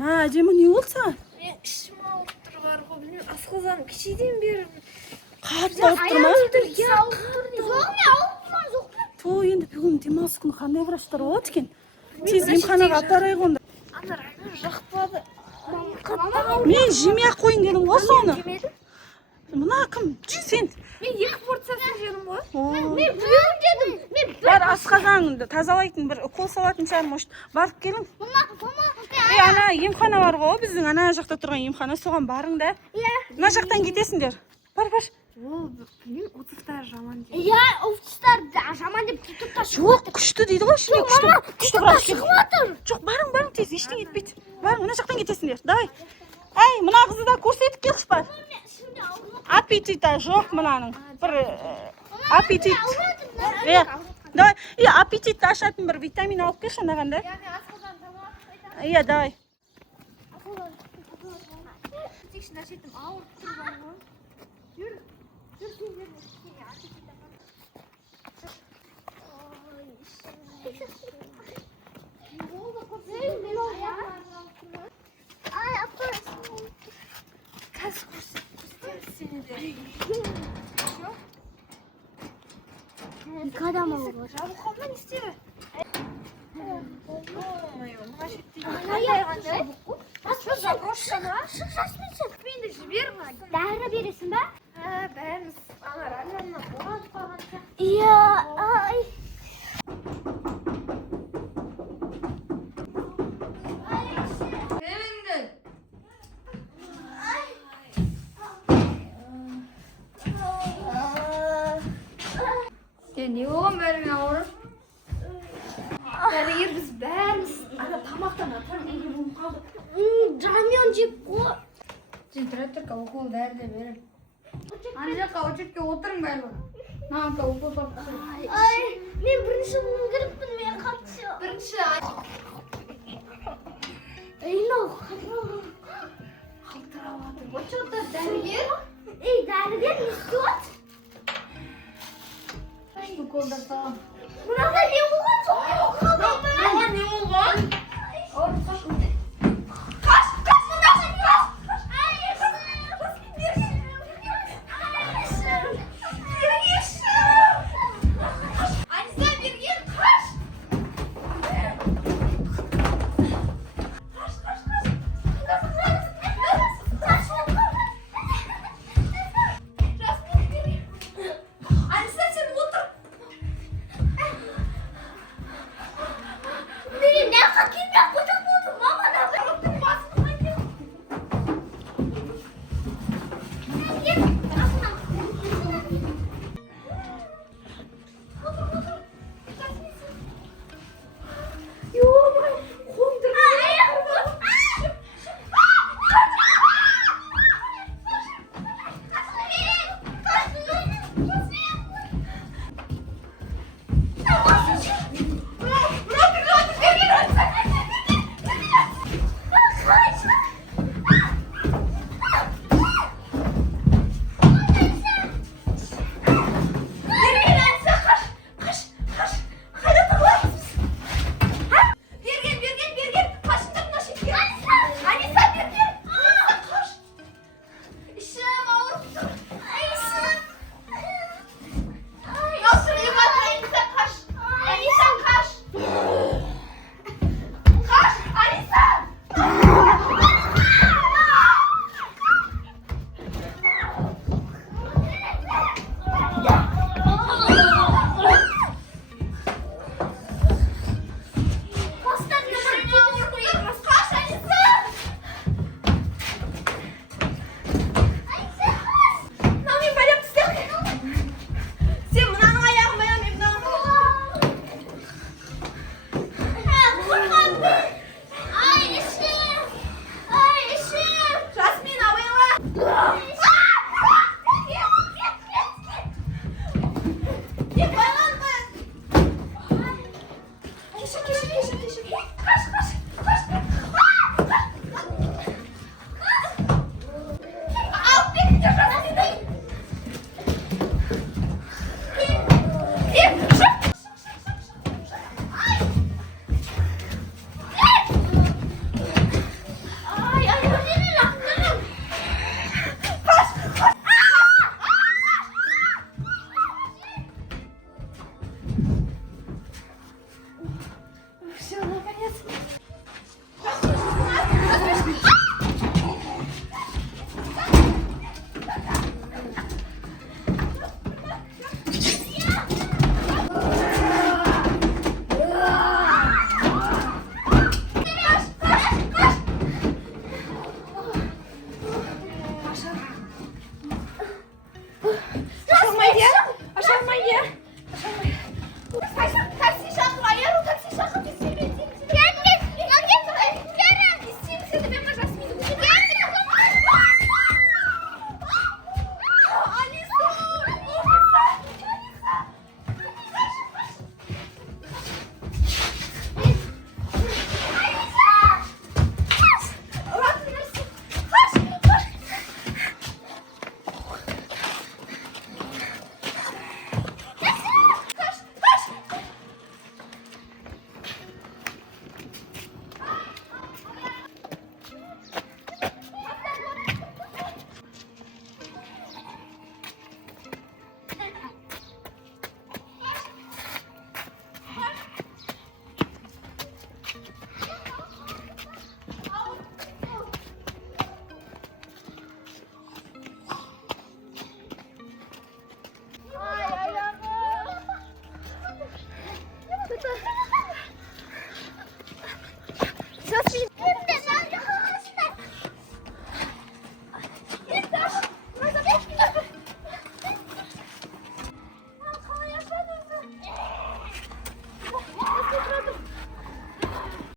әдемі не болды саған? Мен ішім ауырып тұр бар ғой, білмеймін, асқазаным кешеден бері Қатты ауырып тұр ма? Жоқ. То енді бүгін демалыс күні қандай врачтар болады екен? Тез емханаға апарайық онда. Ана район жақпады. Мен жемей ақ қойын дедім ғой соны. Мына кім? Сен. Мен 2 порциясын жедім ғой. Мен біреуін жедім. Бар асқазаныңды тазалайтын бір укол салатын шығар, может. Барып келің. Ана емхана бар ғой, біздің ана жақта тұрған емхана, соған барың да. Мына жақтан кетесіңдер. Бар. Ол білмеймін, отыздар жаман дейді. Иә, офистар жаман деп тұтта Жоқ, күшті дейді ғой, ішінде күшті врач. Жоқ, барың, тез ештеңе етпейді. Барың, мына жақтан кетесіңдер. Давай. Әй, мына қызды да көрсетіп келші бар. Аппетита жоқ мынаның. Бір аппетит. Давай, аппетитті ашатын бір витамин алып келші анаған да. Иә, давай. Қазір көрсетеміз сені де. Екі адам алып бар. Жабық қалма не істеді? Мені жібер. Дәрі бересің ба? Бәріміз ана районнан оранып қалғанша. Иә, ай. Не болған бәріңе ауырып? Дәрігер біз бәріміз ана тамақтан атырмеге болып қалдық. Жамион жеп қой. Сен тұра тұрқа укол дәрі де берем. Ана жаққа очетке отырың барлығы. Маған укол тапсыр. Ай, мен бірінші болу керекпін, мен қатшы. Бірінші Эйнау. қалтырап жатыр. Очетта дәрігер. Ей, дәрігер не істейді? Уколдар салам. Мынада не болған соң? Маған не болған? Ауырып қашқым